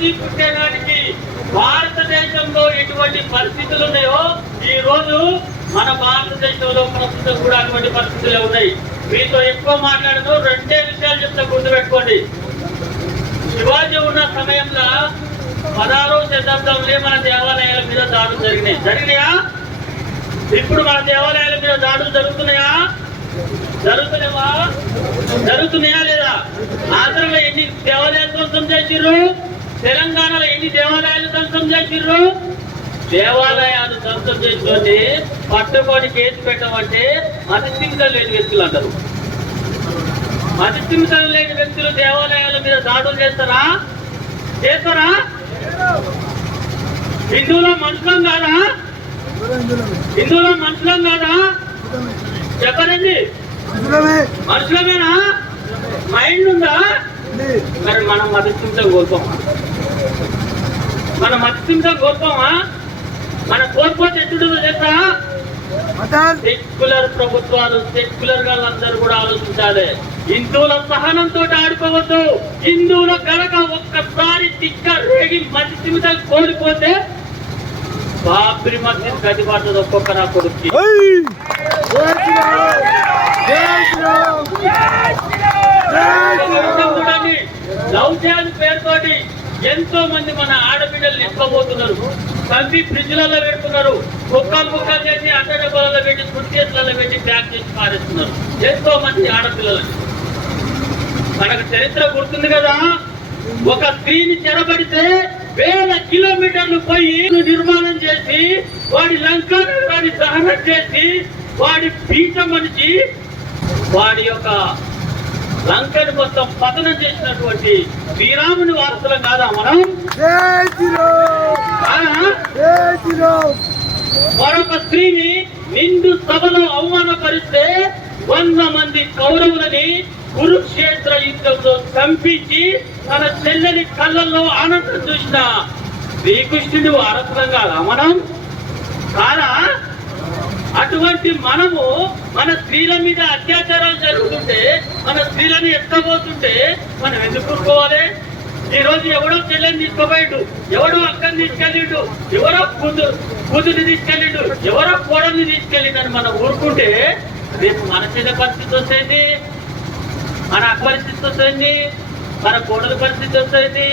శివాజీ భారతదేశంలో ఎటువంటి పరిస్థితులు ఉన్నాయో ఈ రోజు మన భారతదేశంలో ప్రస్తుతం కూడా అటువంటి పరిస్థితులే ఉన్నాయి. మీతో ఎక్కువ మాట్లాడుతూ రెండే విషయాలు చెప్తే గుర్తుపెట్టుకోండి. శివాజీ ఉన్న సమయంలో పదహారో శతాబ్దంలో మన దేవాలయాల మీద దాడులు జరిగినాయి. జరిగినాయా? ఇప్పుడు మన దేవాలయాల మీద దాడులు జరుగుతున్నాయా? జరుగుతున్నావా జరుగుతున్నాయా లేదా? ఆంధ్రలో ఎన్ని దేవాలయాలు ధ్వంసం చేసిర్రు? తెలంగాణలో ఎన్ని దేవాలయాలు ధ్వంసం చేసిర్రు? దేవాలయాలు ధ్వంసం చేసుకొని పట్టుకొని కేసు పెట్టమంటే అతిథింకలు లేని వ్యక్తులు అంటారు అతిథింకలు లేని వ్యక్తులు దేవాలయాల మీద దాడులు చేస్తారా? చేస్తారా? హిందువుల మనుషులం కాదా? హిందువుల మనుషులం కాదా? చెప్పరండి మనుషులమేనా? మైండ్ ఉందా? మరి మనం మతిస్థించం కోరుకోమా మనం మతిస్థించం కోరుకోమా మన కోల్పోతే తెలుసా? సెక్యులర్ ప్రభుత్వాలు సెక్యులర్గా అందరూ కూడా ఆలోచించాలి. హిందువుల సహనంతో ఆడుకోవద్దు. హిందువుల గనక ఒక్కసారి తిక్క రేగి మతి కోల్పోతే బాబ్రి మస్జిద్ గది పడుతుంది ఒక్కొక్క నా కొడుక్కి చూడండి లవ్ చేయాలి పేరుతోటి ఎంతో మంది మన ఆడబిడ్డలు నింపబోతున్నారు. కంపి ఫ్రిడ్జ్లలో పెడుతున్నారు. కుక్కలు కుక్కలు చేసి అట్ట డబ్బాలలో పెట్టి ఫుడ్ పెట్టి ప్యాక్ చేసి పారేస్తున్నారు. ఎంతో మంది ఆడపిల్లలని మనకు చరిత్ర గుర్తుంది కదా? ఒక స్త్రీని చెరబడితే వేల కిలోమీటర్లు పోయి నిర్మాణం చేసి వాడి లంక వాడి దహనం చేసి వాడి పీఠం మనిషి వాడి యొక్క లంకని మొత్తం పతనం చేసినటువంటి శ్రీరాముని వారసులం కాదా మనం? మరొక స్త్రీని నిండు సభలో అవమానపరిస్తే వంద మంది కౌరవులని కురుక్షేత్ర యుద్ధంలో చంపించి తన చెల్లెలి కళ్ళల్లో ఆనందం చూసిన శ్రీకృష్ణుడు వారసులం కాదా మనం? కాదా? అటువంటి మనము మన స్త్రీల మీద అత్యాచారాలు జరుగుతుంటే మన స్త్రీలను ఎత్తబోతుంటే మనం ఎందుకు ఊరుకోవాలి? ఈ రోజు ఎవడో చెల్లెని తీసుకోపోయాడు ఎవడో అక్కని తీసుకెళ్ళిండు ఎవరో కూతురు కూతురిని తీసుకెళ్ళిండు ఎవరో కోడల్ని తీసుకెళ్ళిండని మనం ఊరుకుంటే రేపు మన చెల్లె పరిస్థితి వస్తుంది? మన అక్క పరిస్థితి వస్తుంది? మన కోడల పరిస్థితి వస్తుంది?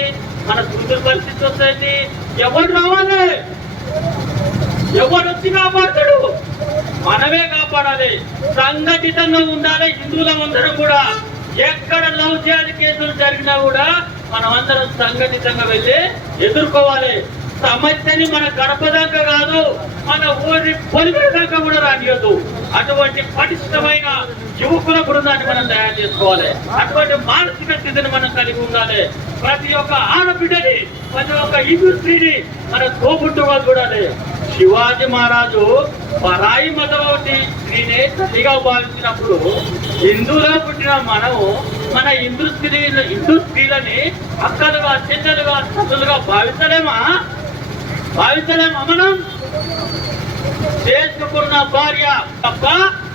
మన కూతురు పరిస్థితి వస్తుంది? ఎవరు రావాలి? ఎవరు వచ్చి కాపాడతాడు మనమే కాపాడాలి. సంఘటితంగా ఉండాలి. హిందువులం అందరం కూడా. ఎక్కడ లవ్ చేయాలి కేసులు జరిగినా కూడా మనం అందరం సంఘటితంగా వెళ్ళి ఎదుర్కోవాలి. సమస్యని మన గడప దాకా కాదు మన ఊరి పొలిమేర దాకా కూడా రానియద్దు. అటువంటి పటిష్టమైన యువకుల బృందాన్ని మనం తయారు చేసుకోవాలి. అటువంటి మానసిక స్థితిని మనం కలిగి ఉండాలి. ప్రతి ఒక్క ఆడబిడ్డని ప్రతి ఒక్క హిందూ మన తోబుట్టుగా చూడాలి. శివాజీ మహారాజు పరాయి మతమవతి స్త్రీనే తల్లిగా భావించినప్పుడు హిందువులా పుట్టిన మనము మన హిందూ స్త్రీ హిందూ స్త్రీలని అక్కలుగా చెల్లెలుగా తల్లులుగా భావించలేమా? భావించలేమా మనం? చేసుకున్న భార్య తప్ప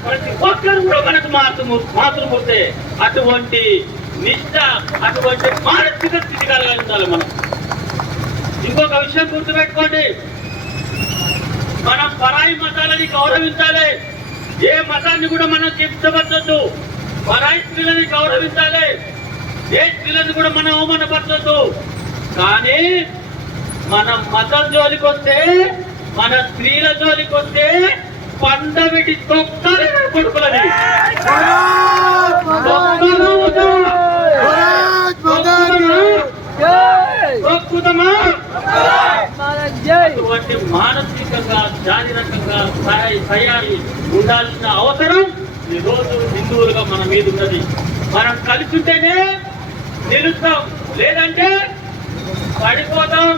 ప్రతి ఒక్కరు కూడా మనకు మాతృ మాతృమూర్తే. అటువంటి నిష్ట అటువంటి మానసిక స్థితి కలగాలి మనం. ఇంకొక విషయం గుర్తుపెట్టుకోండి. పరాయి మతాలని గౌరవించాలి. ఏ మతాన్ని కూడా మనం కించపరచొద్దు. పరాయి స్త్రీలని గౌరవించాలి. ఏ స్త్రీలను కూడా మనం అవమానపరచొద్దు. కానీ మన మతం జోలికి వస్తే మన స్త్రీల జోలికి వస్తే పండబెట్టి తొక్కాలి కొడుకులని. అటువంటి మానసికంగా శారీరకంగా తయారీ ఉండాల్సిన అవసరం ఈ రోజు హిందువులుగా మన మీద ఉన్నది. మనం కలిసి ఉంటేనే నిలుస్తాం. లేదంటే పడిపోతాం.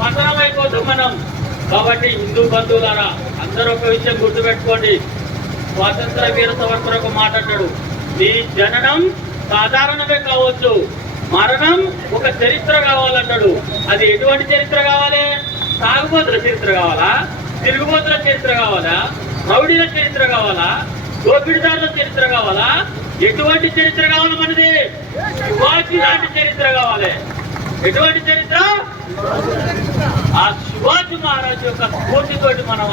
పతనం అయిపోతాం మనం. కాబట్టి హిందూ బంధువులారా అందరూ ఒక విషయం గుర్తుపెట్టుకోండి. స్వాతంత్ర వీర సంవత్సరం ఒక మాట అంటాడు నీ జననం సాధారణమే కావచ్చు. మరణం ఒక చరిత్ర కావాలన్నాడు. అది ఎటువంటి చరిత్ర కావాలి? తాగుబోతుల చరిత్ర కావాలా? తిరుగుబోతుల చరిత్ర కావాలా? రౌడీల చరిత్ర కావాలా? దోపిడిదారుల చరిత్ర కావాలా? ఎటువంటి చరిత్ర కావాలి మనది? శివాజీ లాంటి చరిత్ర కావాలి. ఎటువంటి చరిత్ర? ఆ శివాజీ మహారాజు యొక్క స్ఫూర్తితోటి మనం